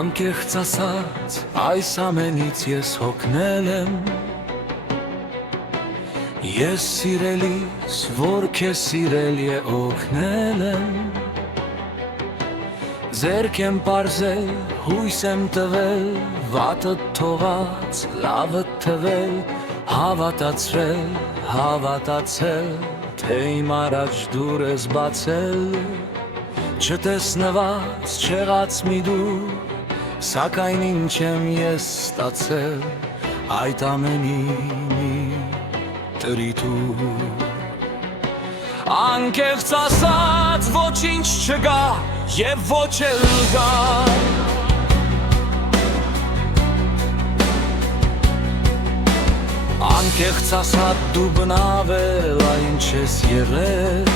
Անկեղծ ասած այս ամենից ես հոգնել եմ Ես սիրելիս, որ քեզ սիրել է օգնել եմ Ձերք եմ պարզել, հույս եմ տվել Վատը թողած, լավը թվել Հավատացել, թե իմ առաջ դուր ես բացել Չտեսնված, չեղած մի դուր Սակայն ինչ եմ ես ստացել Այդ ամենի տրիտուր Անկեղծ ասած ոչինչ չգա Եվ ոչ էլ գա Անկեղծ ասած դու բնավել Այն չես եղել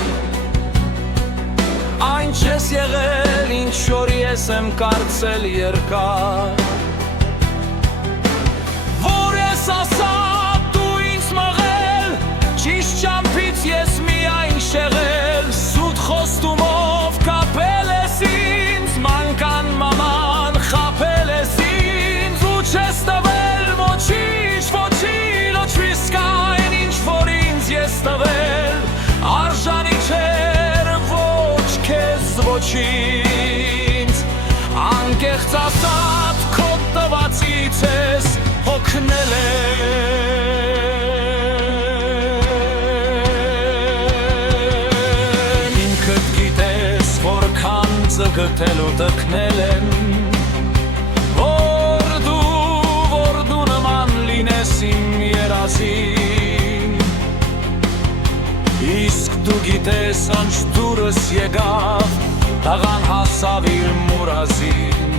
Այն չես եղել, ինչ որ ես եմ կարծել երկար Որ ես ասա դու ինձ մղել Ճիշտ ճամփից ես միայն շեղել Սուտ խոստումով կապել ես ինձ Մանական մաման խապել ես ինձ Ու չես տվել ոչինչ, ոչ վիսկայն Ինչ որ ինձ ես տվել Արժանի չէր ոչինչ Անկեղծ ասած քո տվածից ես հոգնել եմ Ինքդ գիտես որքան ձգտել ու տքնել եմ Որ դու նման լինես իմ երազին Իսկ դու գիտես անչ դուրս եկավ Տաղան հասավ իր մուրազին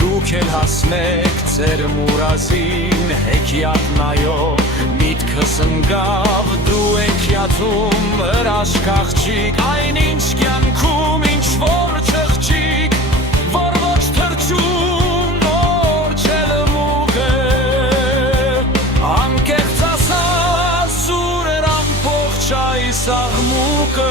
Դուք էլ հասնեք ձեր մուրազին Հեքիաթ նայող միտքս ընկավ Դու հեքիաթում հրաշք աղջիկ Այն ինչ կյանքում ինչ որ չղջիկ Որ ոչ թրջում նոր չելմուղ է Անկեղծ ասած սուր էր ամբողջ այս աղմուկը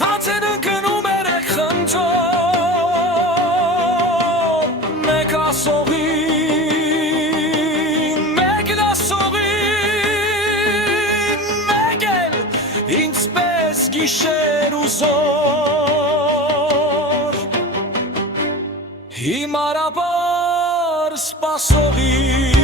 Ցածեն ընկնում էր եք խնդրում Մեկ ասողին, մեկ դասողին Մեկ էլ ինձպես գիշեր ու զոր Հիմարաբար սպասողին